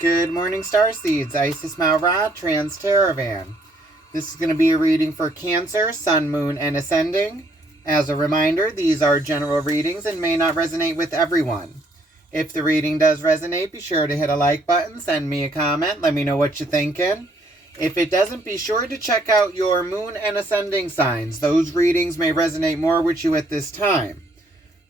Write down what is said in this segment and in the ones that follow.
Good morning, Starseeds. Isis Maura, Trans Caravan. This is going to be a reading for Cancer, Sun, Moon, and Ascending. As a reminder, these are general readings and may not resonate with everyone. If the reading does resonate, be sure to hit a like button, send me a comment, let me know what you're thinking. If it doesn't, be sure to check out your Moon and Ascending signs. Those readings may resonate more with you at this time.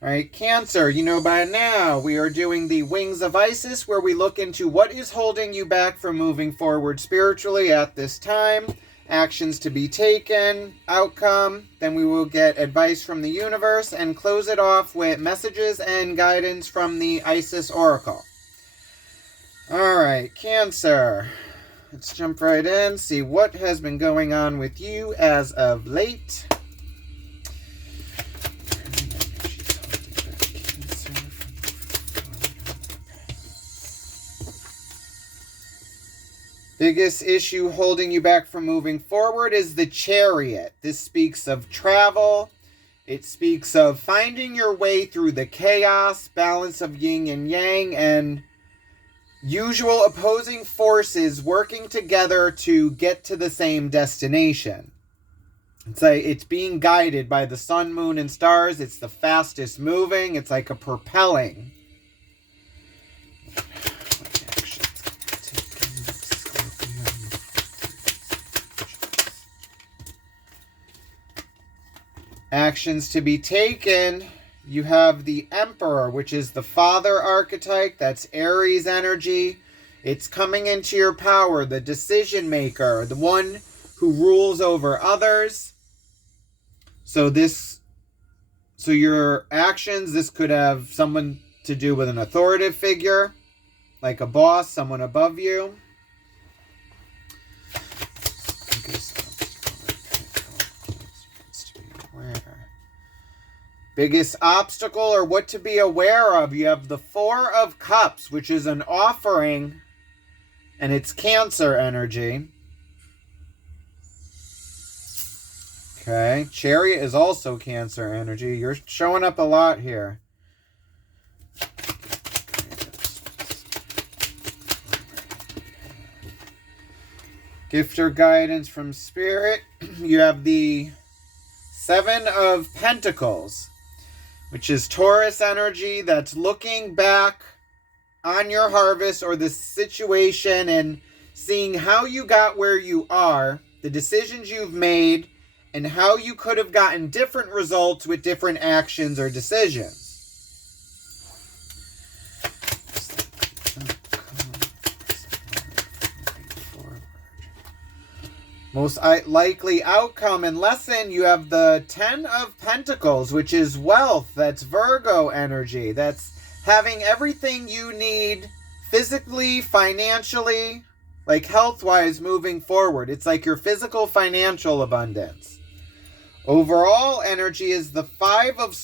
All right, Cancer, you know by now we are doing the Wings of Isis, where we look into what is holding you back from moving forward spiritually at this time, actions to be taken, outcome. Then we will get advice from the universe and close it off with messages and guidance from the Isis Oracle. All right, Cancer, let's jump right in, see what has been going on with you as of late. Biggest issue holding you back from moving forward is the Chariot. This speaks of travel. It speaks of finding your way through the chaos, balance of yin and yang, and usual opposing forces working together to get to the same destination. It's being guided by the sun, moon, and stars. It's the fastest moving. It's like a propelling. Actions to be taken, you have the Emperor, which is the father archetype. That's Aries energy. It's coming into your power, the decision maker, the one who rules over others. So your actions, this could have something to do with an authoritative figure, like a boss, someone above you. Biggest obstacle or what to be aware of. You have the Four of Cups, which is an offering, and it's Cancer energy. Okay, Chariot is also Cancer energy. You're showing up a lot here. Gift or guidance from Spirit. You have the Seven of Pentacles, which is Taurus energy. That's looking back on your harvest or the situation and seeing how you got where you are, the decisions you've made, and how you could have gotten different results with different actions or decisions. Most likely outcome and lesson, you have the Ten of Pentacles, which is wealth. That's Virgo energy. That's having everything you need physically, financially, like health-wise moving forward. It's like your physical financial abundance. Overall energy is the Five of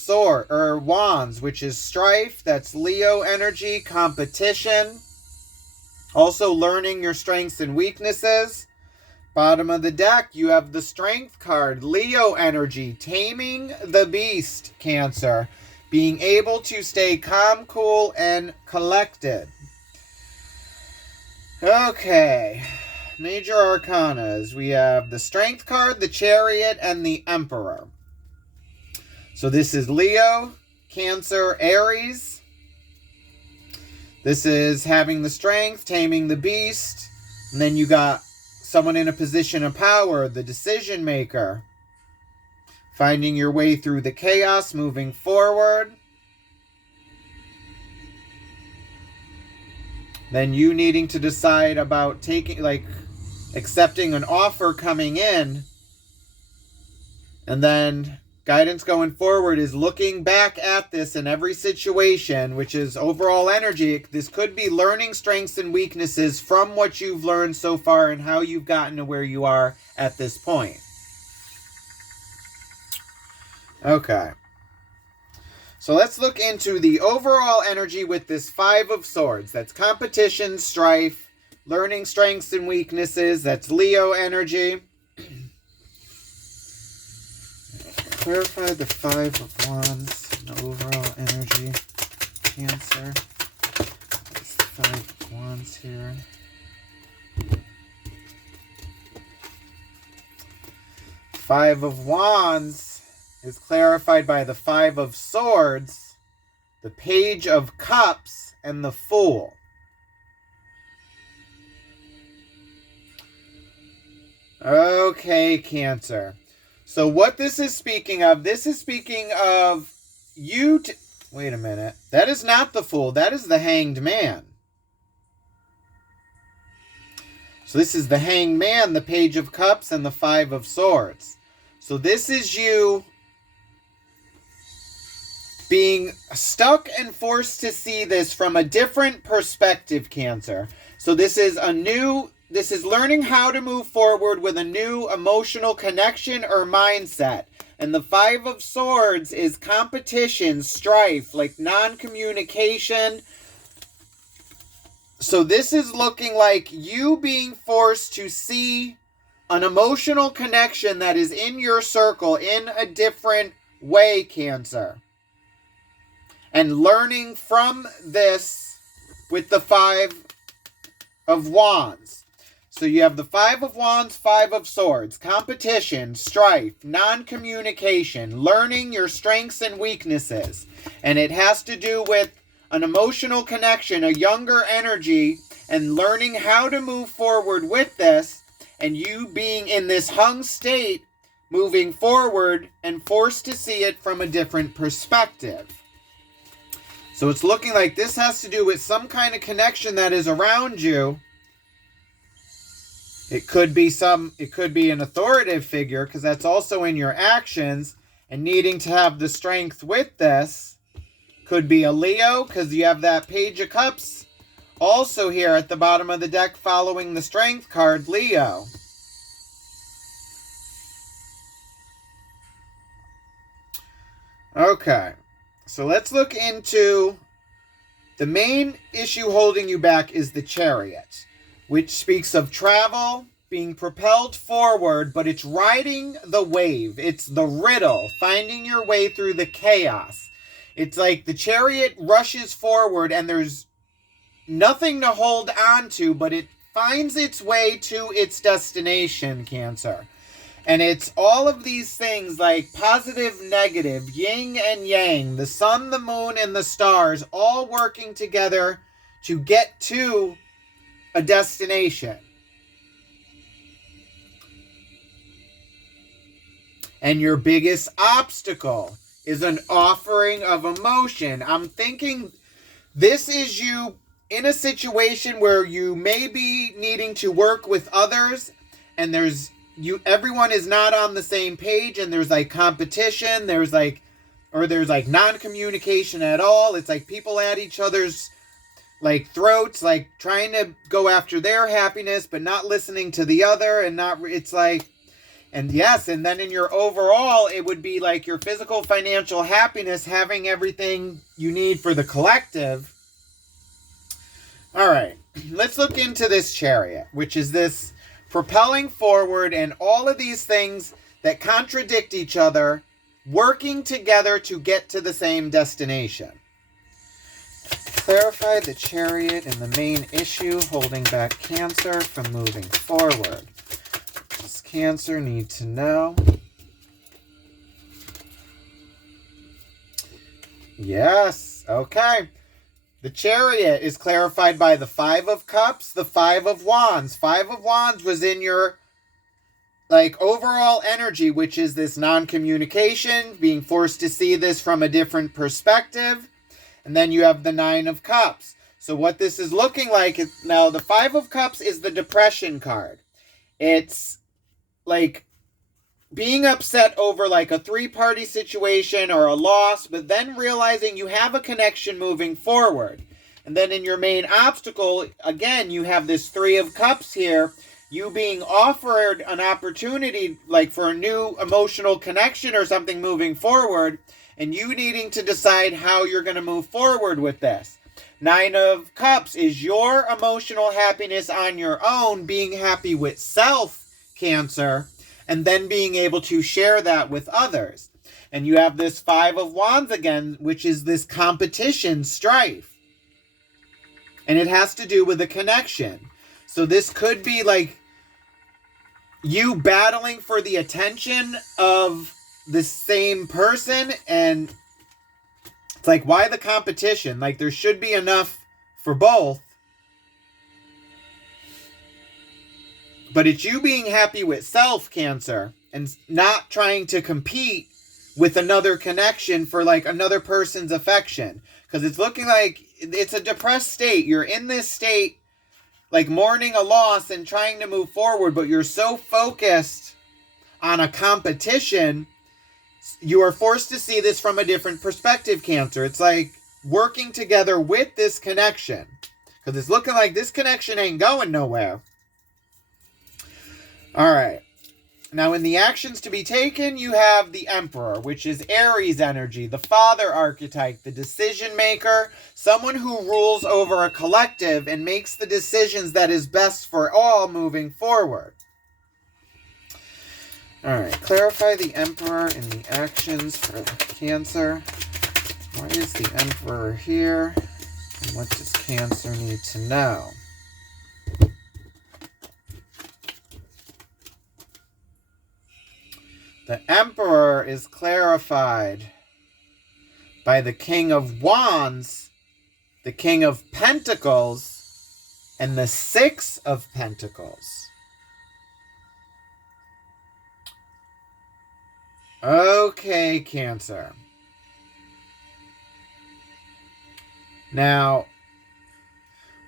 Wands, which is strife. That's Leo energy, competition. Also learning your strengths and weaknesses. Bottom of the deck, you have the Strength card, Leo energy, taming the beast, Cancer. Being able to stay calm, cool, and collected. Okay, major arcanas. We have the Strength card, the Chariot, and the Emperor. So this is Leo, Cancer, Aries. This is having the strength, taming the beast. And then you got someone in a position of power, the decision maker. Finding your way through the chaos, moving forward. Then you needing to decide about accepting an offer coming in. And then guidance going forward is looking back at this in every situation, which is overall energy. This could be learning strengths and weaknesses from what you've learned so far and how you've gotten to where you are at this point. Okay. So let's look into the overall energy with this Five of Swords. That's competition, strife, learning strengths and weaknesses. That's Leo energy. Clarify the Five of Wands and overall energy, Cancer. That's the Five of Wands. Wands here. Five of Wands is clarified by the Five of Swords, the Page of Cups, and the Fool. Okay, Cancer. So what this is speaking of you... Wait a minute. That is not the Fool. That is the Hanged Man. So this is the Hanged Man, the Page of Cups, and the Five of Swords. So this is you being stuck and forced to see this from a different perspective, Cancer. So this is learning how to move forward with a new emotional connection or mindset. And the Five of Swords is competition, strife, like non-communication. So this is looking like you being forced to see an emotional connection that is in your circle in a different way, Cancer. And learning from this with the Five of Wands. So you have the Five of Wands, Five of Swords, competition, strife, non-communication, learning your strengths and weaknesses. And it has to do with an emotional connection, a younger energy, and learning how to move forward with this, and you being in this hung state, moving forward and forced to see it from a different perspective. So it's looking like this has to do with some kind of connection that is around you. It could be an authoritative figure, because that's also in your actions, and needing to have the strength with this. Could be a Leo, because you have that Page of Cups also here at the bottom of the deck following the Strength card, Leo. Okay, so let's look into the main issue holding you back is the Chariot, which speaks of travel, being propelled forward, but it's riding the wave. It's the riddle, finding your way through the chaos. It's like the Chariot rushes forward and there's nothing to hold on to, but it finds its way to its destination, Cancer. And it's all of these things like positive, negative, yin and yang, the sun, the moon, and the stars all working together to get to a destination. And your biggest obstacle is an offering of emotion. I'm thinking this is you in a situation where you may be needing to work with others, and everyone is not on the same page, and there's like competition, there's like non-communication at all. It's like people at each other's like throats, like trying to go after their happiness, but not listening to the other, and it's like, and yes, and then in your overall, it would be like your physical, financial happiness, having everything you need for the collective. All right, let's look into this Chariot, which is this propelling forward and all of these things that contradict each other, working together to get to the same destination. Clarify the Chariot and the main issue holding back Cancer from moving forward. Does Cancer need to know? Yes, okay. The Chariot is clarified by the Five of Cups, the Five of Wands. Five of Wands was in your like overall energy, which is this non-communication, being forced to see this from a different perspective. And then you have the Nine of Cups. So what this is looking like is, now the Five of Cups is the depression card. It's like being upset over like a three-party situation or a loss, but then realizing you have a connection moving forward. And then in your main obstacle, again, you have this Three of Cups here, you being offered an opportunity like for a new emotional connection or something moving forward, and you needing to decide how you're going to move forward with this. Nine of Cups is your emotional happiness on your own, being happy with self, Cancer, and then being able to share that with others. And you have this Five of Wands again, which is this competition, strife. And it has to do with a connection. So this could be like you battling for the attention of the same person, and it's like, why the competition? Like, there should be enough for both. But it's you being happy with self, Cancer, and not trying to compete with another connection for like another person's affection. Because it's looking like it's a depressed state. You're in this state like mourning a loss and trying to move forward, but you're so focused on a competition, you are forced to see this from a different perspective, Cancer. It's like working together with this connection, because it's looking like this connection ain't going nowhere. All right. Now, in the actions to be taken, you have the Emperor, which is Aries energy, the father archetype, the decision maker, someone who rules over a collective and makes the decisions that is best for all moving forward. All right, clarify the Emperor in the actions for Cancer. Why is the Emperor here? And what does Cancer need to know? The Emperor is clarified by the King of Wands, the King of Pentacles, and the Six of Pentacles. Okay, Cancer. Now,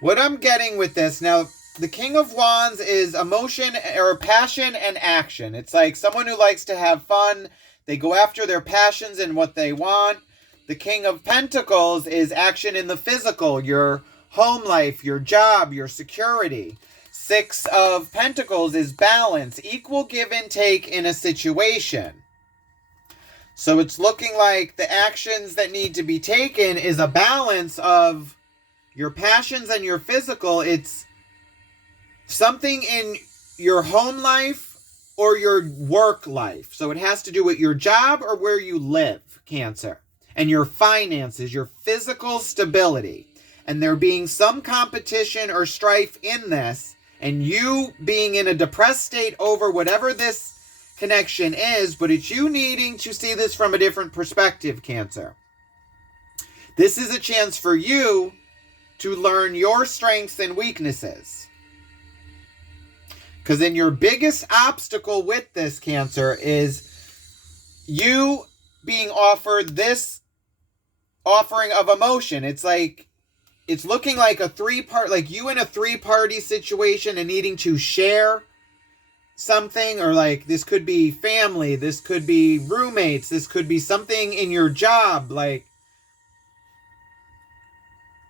what I'm getting with this, now, the King of Wands is emotion or passion and action. It's like someone who likes to have fun. They go after their passions and what they want. The King of Pentacles is action in the physical, your home life, your job, your security. Six of Pentacles is balance, equal give and take in a situation. So it's looking like the actions that need to be taken is a balance of your passions and your physical. It's something in your home life or your work life. So it has to do with your job or where you live, Cancer. And your finances, your physical stability. And there being some competition or strife in this, and you being in a depressed state over whatever this connection is, but it's you needing to see this from a different perspective, Cancer. This is a chance for you to learn your strengths and weaknesses. Because then your biggest obstacle with this, Cancer, is you being offered this offering of emotion. It's like, it's looking like a like you in a three-party situation and needing to share something, or like this could be family, this could be roommates, this could be something in your job, like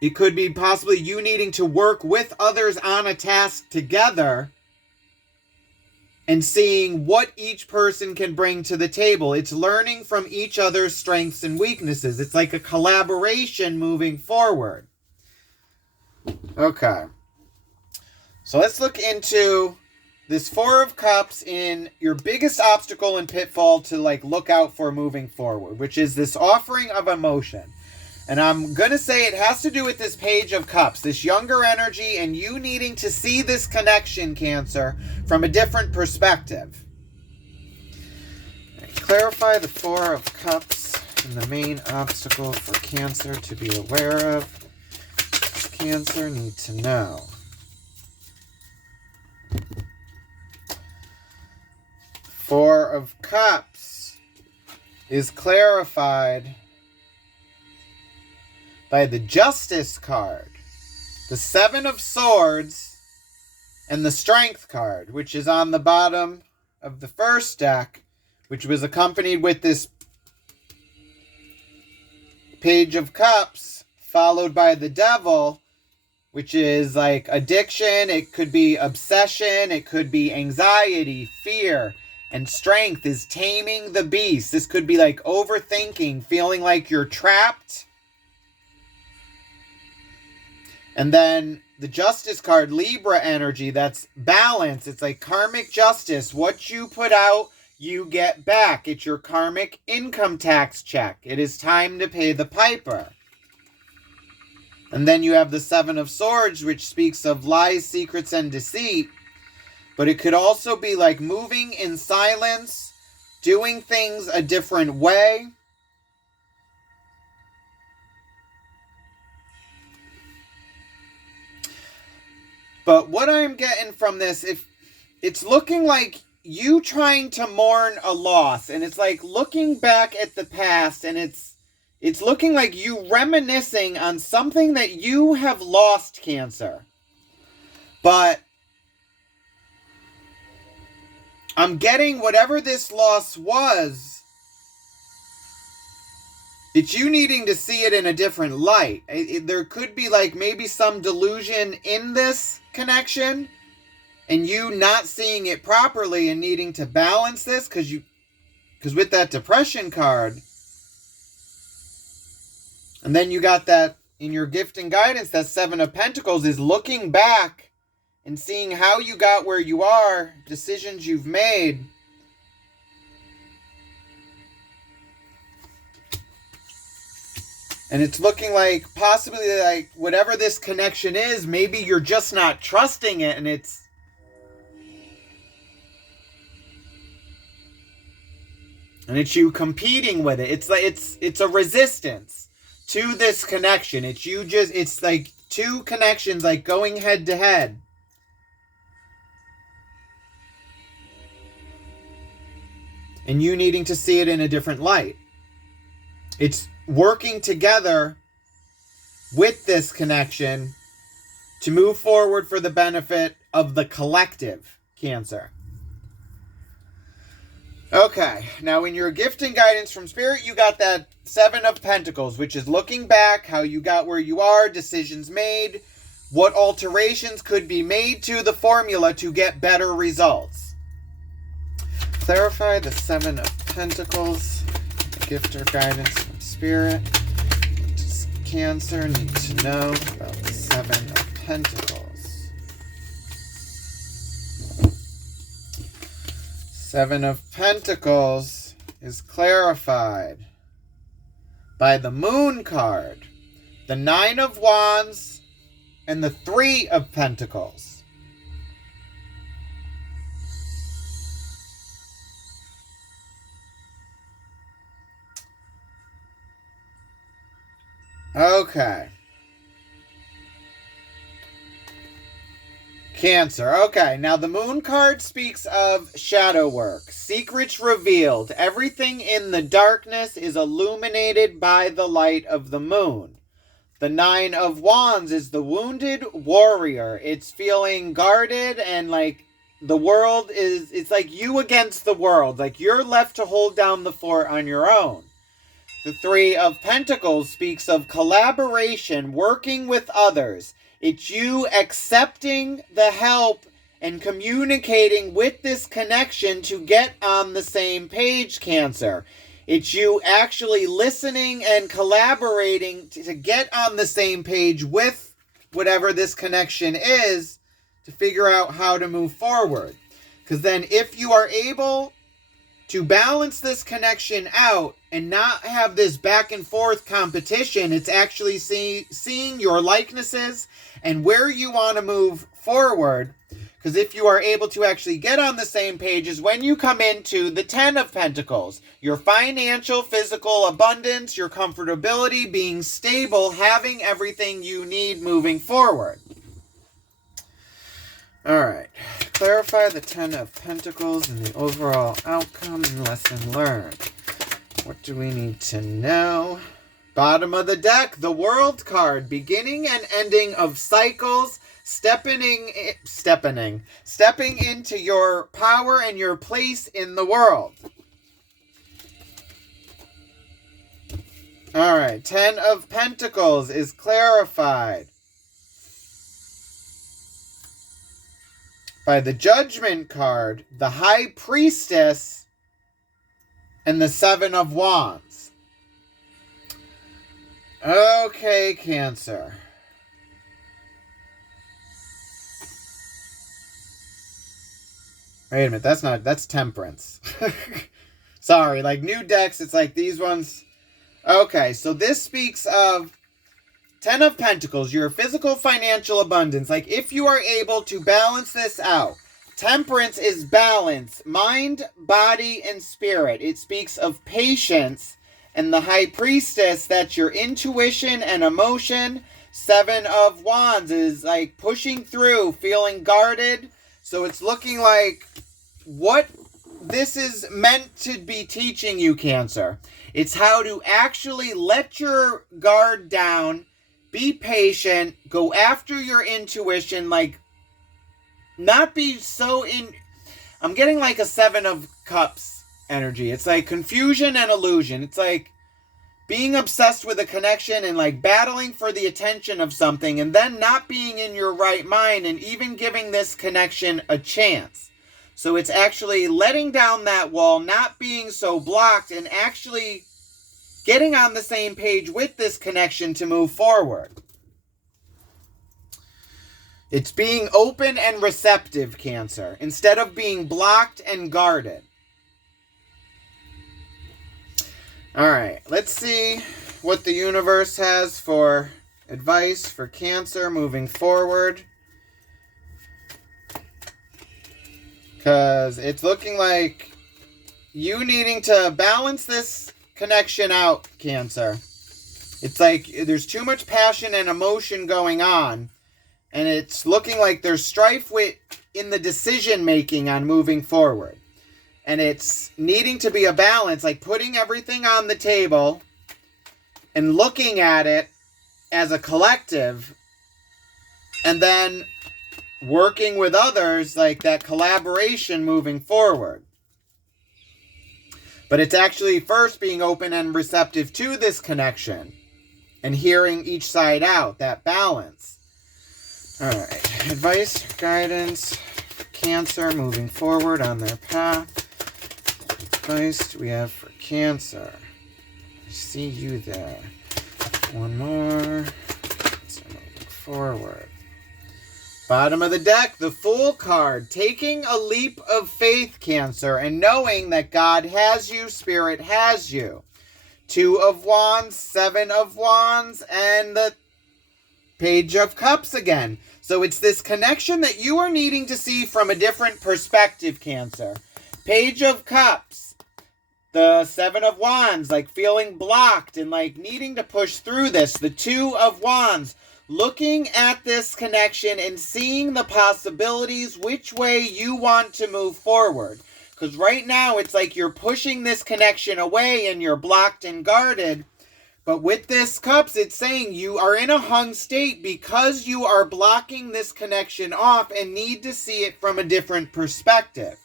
it could be possibly you needing to work with others on a task together and seeing what each person can bring to the table. It's learning from each other's strengths and weaknesses. It's like a collaboration moving forward. Okay. So let's look into this Four of Cups in your biggest obstacle and pitfall to like look out for moving forward, which is this offering of emotion. And I'm going to say it has to do with this Page of Cups, this younger energy, and you needing to see this connection, Cancer, from a different perspective. Right, clarify the Four of Cups and the main obstacle for Cancer to be aware of. What does Cancer need to know? Four of Cups is clarified by the Justice card, the Seven of Swords, and the Strength card, which is on the bottom of the first deck, which was accompanied with this Page of Cups, followed by the Devil, which is like addiction, it could be obsession, it could be anxiety, fear, and Strength is taming the beast. This could be like overthinking, feeling like you're trapped. And then the Justice card, Libra energy, that's balance. It's like karmic justice. What you put out, you get back. It's your karmic income tax check. It is time to pay the piper. And then you have the Seven of Swords, which speaks of lies, secrets, and deceit. But it could also be like moving in silence, doing things a different way. But what I'm getting from this, if it's looking like you trying to mourn a loss, and it's like looking back at the past, and it's looking like you reminiscing on something that you have lost, Cancer. But I'm getting whatever this loss was, it's you needing to see it in a different light. There could be like maybe some delusion in this connection, and you not seeing it properly and needing to balance this because with that Depression card, and then you got that in your gift and guidance, that Seven of Pentacles is looking back and seeing how you got where you are, decisions you've made. And it's looking like possibly like whatever this connection is, maybe you're just not trusting it, and it's you competing with it. It's like it's a resistance to this connection. It's like two connections like going head to head. And you needing to see it in a different light. It's working together with this connection to move forward for the benefit of the collective, Cancer. Okay, now in your gift and guidance from Spirit, you got that Seven of Pentacles, which is looking back, how you got where you are, decisions made, what alterations could be made to the formula to get better results. Clarify the Seven of Pentacles, gift or guidance from Spirit. What does Cancer need to know about the Seven of Pentacles? Seven of Pentacles is clarified by the Moon card, the Nine of Wands, and the Three of Pentacles. Okay. Cancer. Okay, now the Moon card speaks of shadow work, secrets revealed. Everything in the darkness is illuminated by the light of the moon. The Nine of Wands is the wounded warrior. It's feeling guarded and like the world is, it's like you against the world. Like you're left to hold down the fort on your own. The Three of Pentacles speaks of collaboration, working with others. It's you accepting the help and communicating with this connection to get on the same page, Cancer. It's you actually listening and collaborating to get on the same page with whatever this connection is to figure out how to move forward. Because then if you are able to balance this connection out and not have this back and forth competition, it's actually seeing your likenesses and where you want to move forward. Because if you are able to actually get on the same page is when you come into the Ten of Pentacles. Your financial, physical abundance, your comfortability, being stable, having everything you need moving forward. Alright, clarify the Ten of Pentacles and the overall outcome and lesson learned. What do we need to know? Bottom of the deck, the World card, beginning and ending of cycles, stepping into your power and your place in the world. Alright, Ten of Pentacles is clarified by the Judgment card, the High Priestess, and the Seven of Wands. Okay, Cancer. Wait a minute, that's Temperance. Sorry, like new decks, it's like these ones. Okay, so this speaks of Ten of Pentacles, your physical financial abundance. Like, if you are able to balance this out. Temperance is balance, mind, body, and spirit. It speaks of patience. And the High Priestess, that's your intuition and emotion. Seven of Wands is like pushing through, feeling guarded. So it's looking like what this is meant to be teaching you, Cancer. It's how to actually let your guard down, be patient, go after your intuition, like not be so in... I'm getting like a Seven of Cups energy. It's like confusion and illusion. It's like being obsessed with a connection and like battling for the attention of something and then not being in your right mind and even giving this connection a chance. So it's actually letting down that wall, not being so blocked, and actually getting on the same page with this connection to move forward. It's being open and receptive, Cancer, instead of being blocked and guarded. All right, let's see what the universe has for advice for Cancer moving forward. Because it's looking like you needing to balance this connection out, Cancer. It's like there's too much passion and emotion going on. And it's looking like there's strife in the decision making on moving forward. And it's needing to be a balance, like putting everything on the table and looking at it as a collective, and then working with others, like that collaboration moving forward. But it's actually first being open and receptive to this connection and hearing each side out, that balance. All right, advice, guidance for Cancer moving forward on their path. Advice we have for Cancer. I see you there. One more. So moving forward. Bottom of the deck, the Fool card. Taking a leap of faith, Cancer, and knowing that God has you, Spirit has you. Two of Wands, Seven of Wands, and the Page of Cups again. So it's this connection that you are needing to see from a different perspective, Cancer. Page of Cups. The Seven of Wands, like feeling blocked and like needing to push through this. The Two of Wands, looking at this connection and seeing the possibilities, which way you want to move forward. Because right now it's like you're pushing this connection away and you're blocked and guarded. But with this Cups, it's saying you are in a hung state because you are blocking this connection off and need to see it from a different perspective.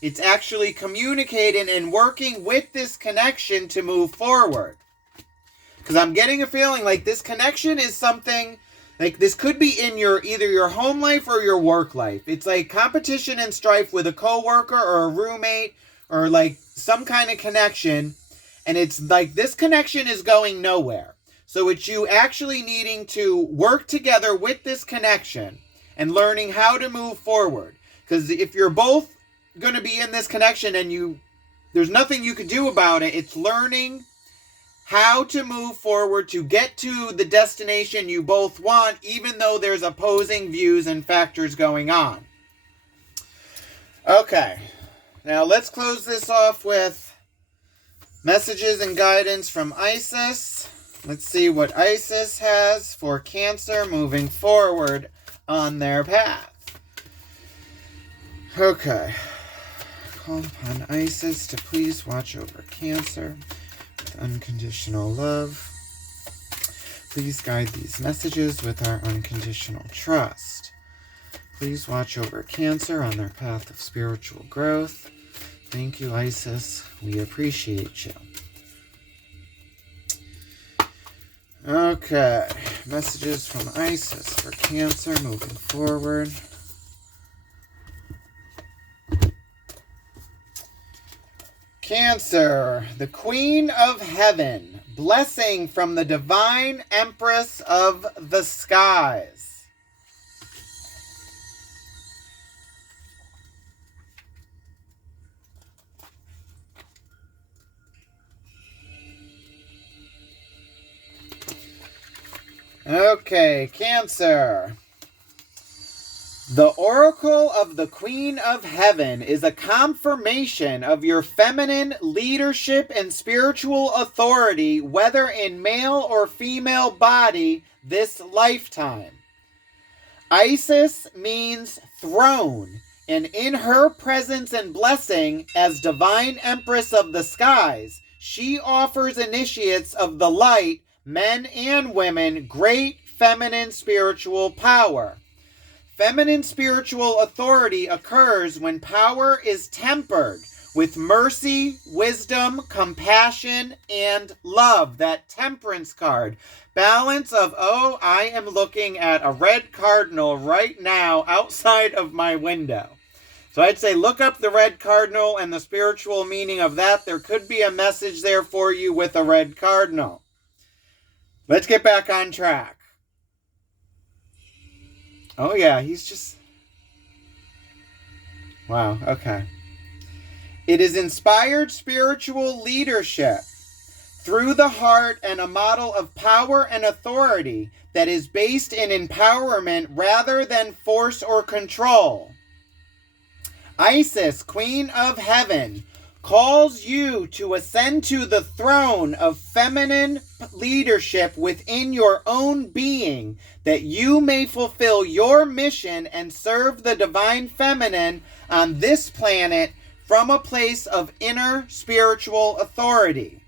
It's actually communicating and working with this connection to move forward. Because I'm getting a feeling like this connection is something, like this could be in either your home life or your work life. It's like competition and strife with a coworker or a roommate or like some kind of connection. And it's like this connection is going nowhere. So it's you actually needing to work together with this connection and learning how to move forward. Because if you're both going to be in this connection and there's nothing you can do about it, it's learning how to move forward to get to the destination you both want, even though there's opposing views and factors going on. Okay, now let's close this off with messages and guidance from Isis. Let's see what Isis has for Cancer moving forward on their path. Okay. Call upon Isis to please watch over Cancer with unconditional love. Please guide these messages with our unconditional trust. Please watch over Cancer on their path of spiritual growth. Thank you, Isis. We appreciate you. Okay. Messages from Isis for Cancer moving forward. Cancer, the Queen of Heaven, blessing from the Divine Empress of the Skies. Okay, Cancer. The Oracle of the Queen of Heaven is a confirmation of your feminine leadership and spiritual authority, whether in male or female body, this lifetime. Isis means throne, and in her presence and blessing as divine empress of the skies, she offers initiates of the light, men and women, great feminine spiritual power. Feminine spiritual authority occurs when power is tempered with mercy, wisdom, compassion, and love. That temperance card. Balance of, oh, I am looking at a red cardinal right now outside of my window. So I'd say look up the red cardinal and the spiritual meaning of that. There could be a message there for you with a red cardinal. Let's get back on track. Oh, yeah, he's just... Wow, okay. It is inspired spiritual leadership through the heart and a model of power and authority that is based in empowerment rather than force or control. Isis, Queen of Heaven, calls you to ascend to the throne of feminine leadership within your own being, that you may fulfill your mission and serve the divine feminine on this planet from a place of inner spiritual authority.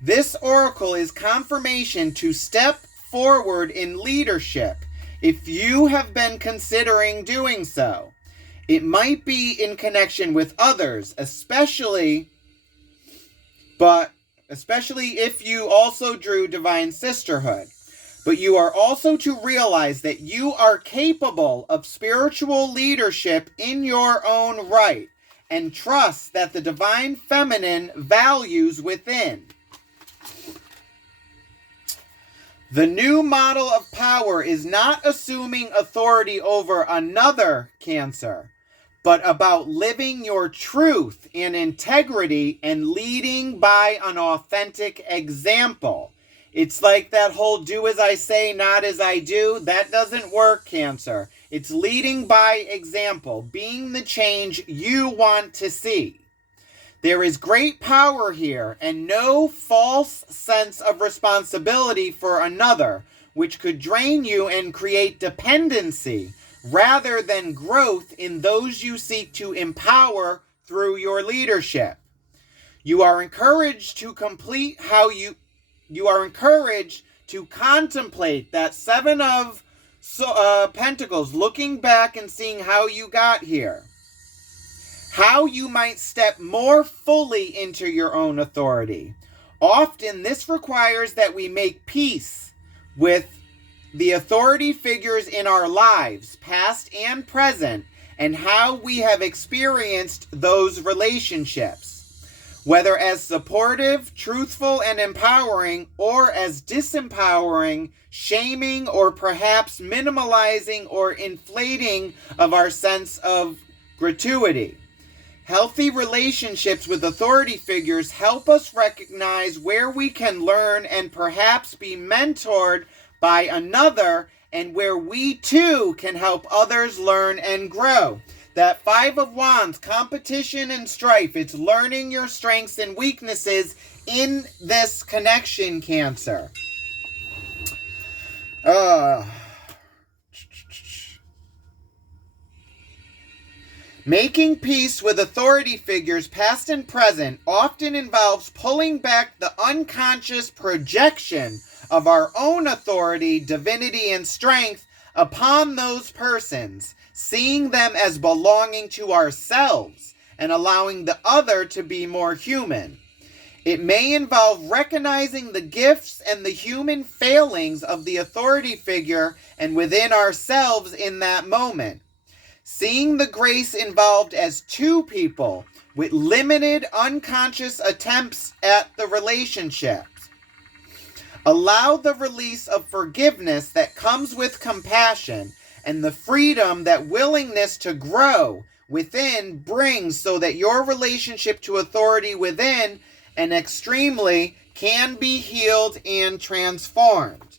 This oracle is confirmation to step forward in leadership if you have been considering doing so. It might be in connection with others, especially if you also drew divine sisterhood. But you are also to realize that you are capable of spiritual leadership in your own right, and trust that the divine feminine values within. The new model of power is not assuming authority over another, Cancer, but about living your truth and integrity and leading by an authentic example. It's like that whole do as I say, not as I do. That doesn't work, Cancer. It's leading by example, being the change you want to see. There is great power here and no false sense of responsibility for another, which could drain you and create dependency rather than growth in those you seek to empower through your leadership. You are encouraged to contemplate that Seven of Pentacles, looking back and seeing how you got here. How you might step more fully into your own authority. Often this requires that we make peace with the authority figures in our lives, past and present, and how we have experienced those relationships, whether as supportive, truthful, and empowering, or as disempowering, shaming, or perhaps minimalizing or inflating of our sense of gratuity. Healthy relationships with authority figures help us recognize where we can learn and perhaps be mentored by another, and where we too can help others learn and grow. That Five of Wands, competition and strife, it's learning your strengths and weaknesses in this connection, Cancer. Making peace with authority figures, past and present, often involves pulling back the unconscious projection of our own authority, divinity, and strength upon those persons, seeing them as belonging to ourselves and allowing the other to be more human. It may involve recognizing the gifts and the human failings of the authority figure and within ourselves in that moment. Seeing the grace involved as two people with limited unconscious attempts at the relationship. Allow the release of forgiveness that comes with compassion and the freedom that willingness to grow within brings, so that your relationship to authority within and extremely can be healed and transformed.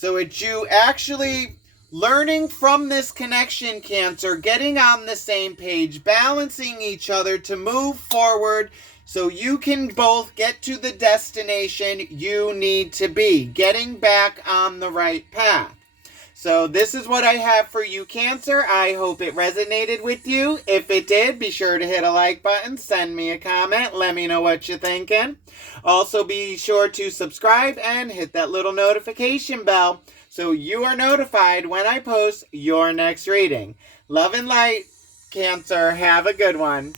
So it's you actually learning from this connection, Cancer, getting on the same page, balancing each other to move forward so you can both get to the destination you need to be, getting back on the right path. So this is what I have for you, Cancer. I hope it resonated with you. If it did, be sure to hit a like button, send me a comment, let me know what you're thinking. Also, be sure to subscribe and hit that little notification bell so you are notified when I post your next reading. Love and light, Cancer. Have a good one.